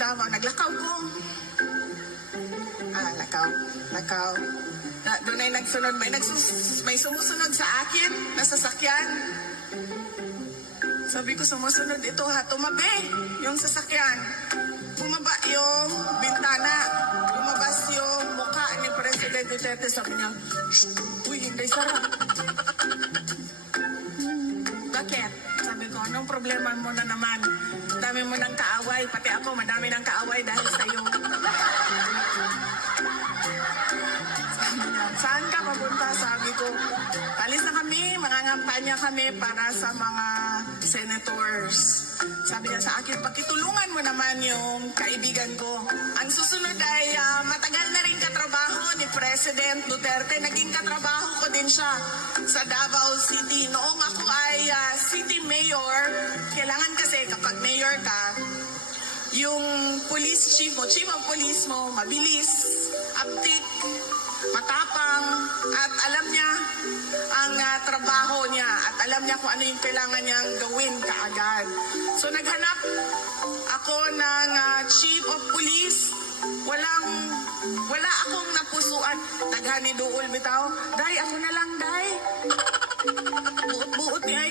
Davao, naglakaw ko. Lakaw. Doon ay nagsunod, may sumusunod sa akin na sasakyan. Sabi ko, sumusunod ito ha, tumabi yung sasakyan. Bumaba yung bintana, lumabas yung mukha ni President Duterte. Sabi niya, uy, hindi sarap. Bakit? Sabi ko, anong problema mo na naman? Dami mo ng kaaway, pati ako, madami ng kaaway dahil sa'yo. Saan ka papunta? Sabi ko, alis na kami, mangangampanya kami para sa mga senators. Sabi niya sa akin, pakitulungan mo naman yung kaibigan ko. Ang susunod ay matagal na rin katrabaho ni President Duterte. Naging katrabaho ko din siya sa Davao City. Noong ako ay city mayor, kailangan kasi kapag mayor ka, yung police chief of police mo, mabilis, uptick, matapang, at alam niya ang trabaho niya at alam niya kung ano yung kailangan niyang gawin kaagad. So naghanap ako ng chief of police. Wala akong napusuan. Daghan ni Duol bitaw. Day, ako na lang, day. Buot ni ay.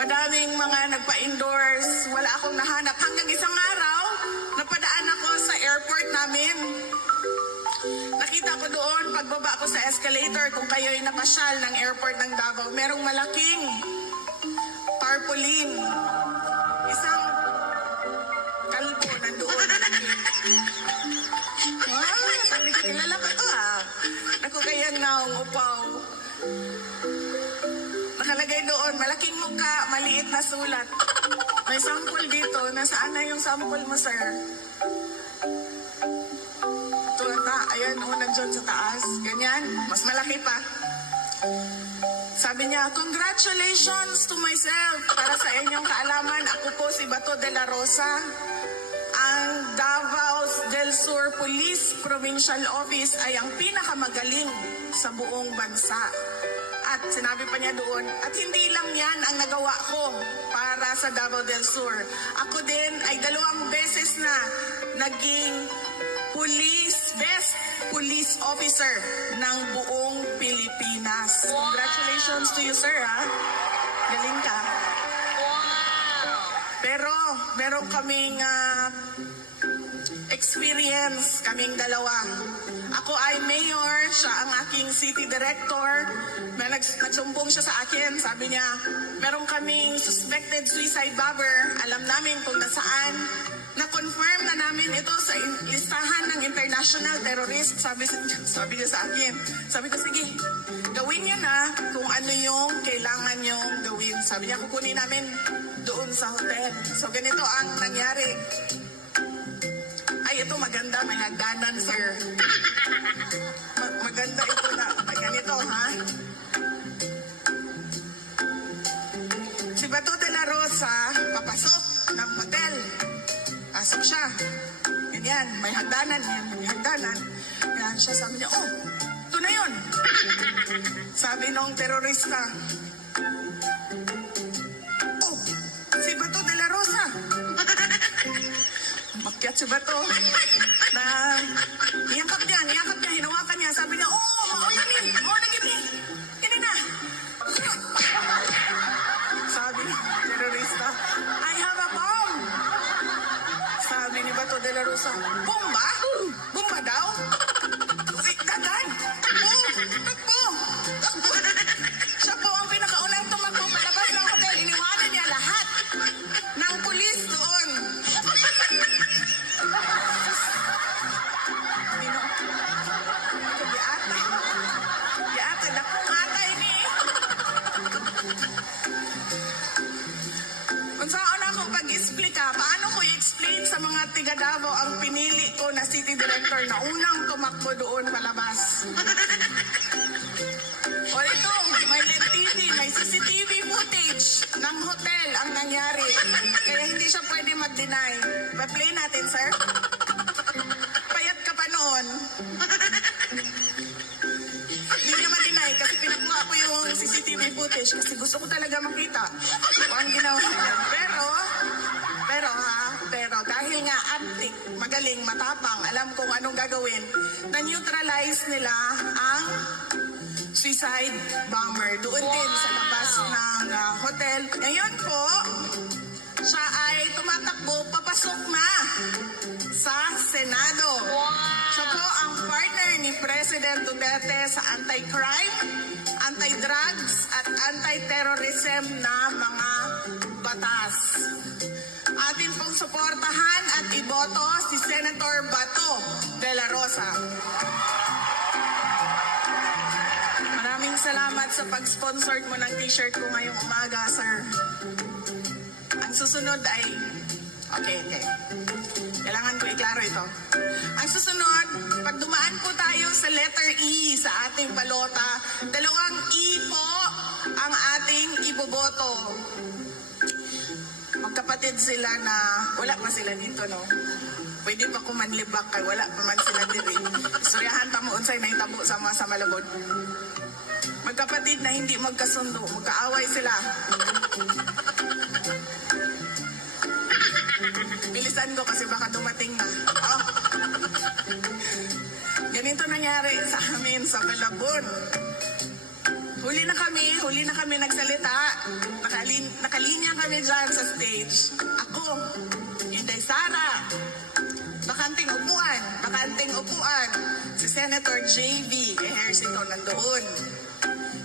Madaming mga nagpa-endorse. Wala akong nahanap. Hanggang isang araw, napadaan ako sa airport namin. Nakita ko doon, pagbaba ko sa escalator, kung kayo'y napasyal ng airport ng Davao, merong malaking tarpaulin. Isang kalbo nandoon. Sabi ko, kilala ka to Ako kaya naong upaw. Nakalagay doon, malaking mukha, maliit na sulat. May sample dito. Nasaan na yung sample mo, sir? Ito na, ayan, nandiyan sa taas. Ganyan, mas malaki pa. Sabi niya, congratulations to myself. Para sa inyong kaalaman, ako po si Bato de la Rosa, ang Davao del Sur Police Provincial Office ay ang pinakamagaling sa buong bansa. At sinabi pa niya doon, at hindi lang yan ang nagawa ko para sa Davao del Sur. Ako din ay 2 beses na naging best police officer ng buong Pilipinas. Congratulations to you, sir, Galing ka. Pero meron kaming experience, kaming dalawa. Ako ay mayor, siya ang aking city director. Nagsumbong siya sa akin, sabi niya, meron kaming suspected suicide bomber. Alam namin kung nasaan. Na-confirm na namin ito sa listahan ng international terrorist. Sabi niya sa akin. Sabi ko, sige, gawin niya na kung ano yung kailangan niyong gawin. Sabi niya, kukunin namin doon sa hotel. So ganito ang nangyari. Ay, ito maganda, may hagdanan, sir. Maganda ito na. Ganito, Si Bato de la Rosa, papasok ng hotel. Pasok siya. Ganyan, may hagdanan. Yan siya, sabi niya, oh, ito na yun. Sabi nung terorista, oh, si Bato de la Rosa. Makyat si Bato. Na, iyakap niya, hinawakan niya. Sabi niya, oh, maulan gini. Gini na. Sabi ni terorista, I have a bomb. Sabi ni Bato de la Rosa, bomba? Bomba daw? Dagan! Takbo! Siya po ang pinakaunang tumakbo palabas ng hotel. Iniwanan niya lahat ng pulis doon. Giata, dakong atay ni. Kung saan ako pag-explica, paano ko i-explain sa mga tiga Davao ang pinili ko na city director na unang tumakbo doon palabas? O ito, may LED TV, may CCTV footage ng hotel ang nangyari. Kaya hindi siya pwede mag-deny. Pa-play natin, sir. Payat ka pa noon. Hindi niya ma-deny kasi pinakuha ko yung CCTV footage kasi gusto ko talaga makita kung ang ginawa niya. Pero magaling, matapang, alam kung anong gagawin, na-neutralize nila ang suicide bomber doon din sa labas ng hotel. Ngayon po, siya ay tumatakbo papasok na sa Senado. Siya po ang partner ni President Duterte sa anti-crime, anti-drugs at anti-terrorism na mga batas. Atin pong suportahan at iboto si Senator Bato de la Rosa. Maraming salamat sa pag-sponsor mo ng t-shirt ko ngayong umaga, sir. Ang susunod ay... Okay. Kailangan ko iklaro ito. Ang susunod, pag dumaan po tayo sa letter E sa ating balota, dalawang E po ang ating iboboto. Magkapatid sila na wala pa sila dito, no? Pwede pa kumanlibak kay wala pa man sila diri. Istoryahan ta mo unsay nahitabo sa mga sa Malabon. Magkapatid na hindi magkasundo, magkaaway sila. Bilisan ko kasi baka dumating na. Oh. Ganito nangyari sa amin sa Malabon. Huli na kami nagsalita. Nakalinya kami dyan sa stage. Ako, Inday Sara, bakanting upuan. Si Senator J.V. Ejercito nandoon.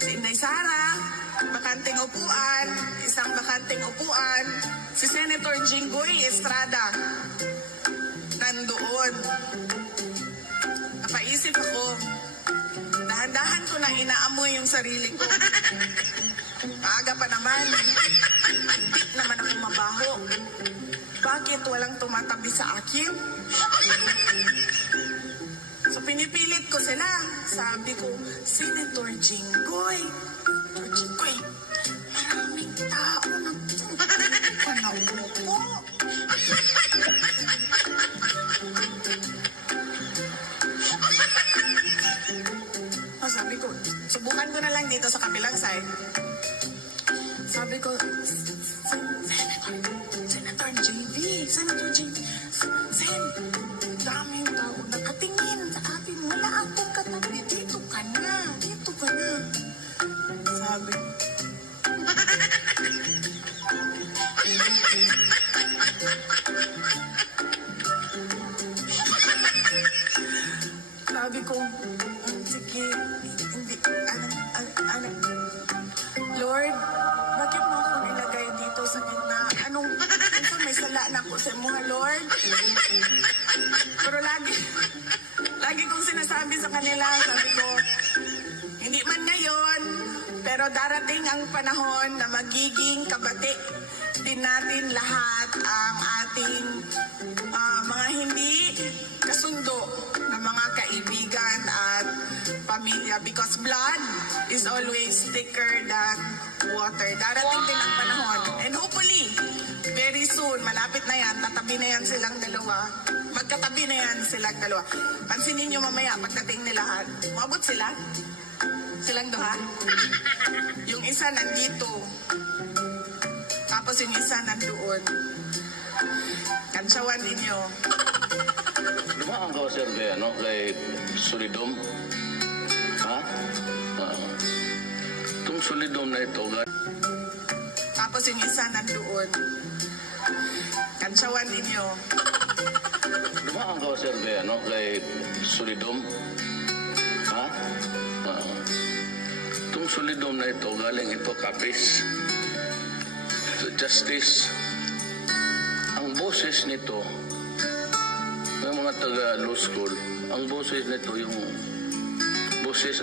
Si Inday Sara, bakanting upuan. Isang bakanting upuan. Si Senator Jinggoy Estrada nandoon. Napaisip ako, dahan-dahan ko na inaamoy yung sarili ko. Maaga pa naman. Hindi naman ako mabaho. Bakit walang tumatabi sa akin? So pinipilit ko sila. Sabi ko, Senator Jinggoy. Senator Jinggoy, maraming tao na panaupo. Sabi ko, subukan ko na lang dito sa kabilang side. Sabi ko, Senator JV, Sen, daming tao nakatingin sa atin. Wala akong katabi. Dito ka na. Sabi, sabi ko, sige, hindi, Lord, bakit mo ako nilagay dito sa gitna? Anong may sala na ako sa mga Lord? Pero lagi kong sinasabi sa kanila, sabi ko, hindi man ngayon, pero darating ang panahon na magiging kabati din natin lahat ang ating mga hindi kasundo na mga kaibigan at pamilya because blood is always thicker than water. Darating din ang panahon. And hopefully, very soon, malapit na yan, tatabi na yan silang dalawa. Magkatabi na yan silang dalawa. Pansinin nyo mamaya, pagdating nila, umabot sila. Silang duha. Yung isa nandito. Tapos yung isa nandoon. Kansyawan ninyo. Dumaan ka, sir, kay Solidom? Ha? Itong Solidom na ito, Tapos yung isa nandoon. Kansyawan ninyo. dumaan ka, sir, kay Solidom? Ha? Itong Solidom na ito, galing ito kapis. Justice. Ang boses nito, ng mga taga-law school, ang boses nito, yung boses,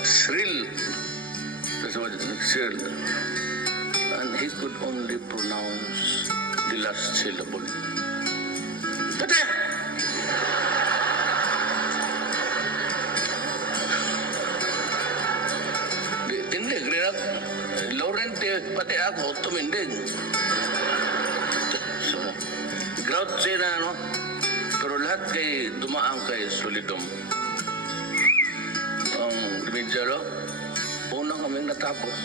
shrill. That's what it is, shrill. And he could only pronounce the last syllable. Pati! Tindig, Laurenti, pati ako, tumindig. So, grouchy na, pero lahat kay dumaan kay Solidom. Ang Remedialo, una kaming natapos.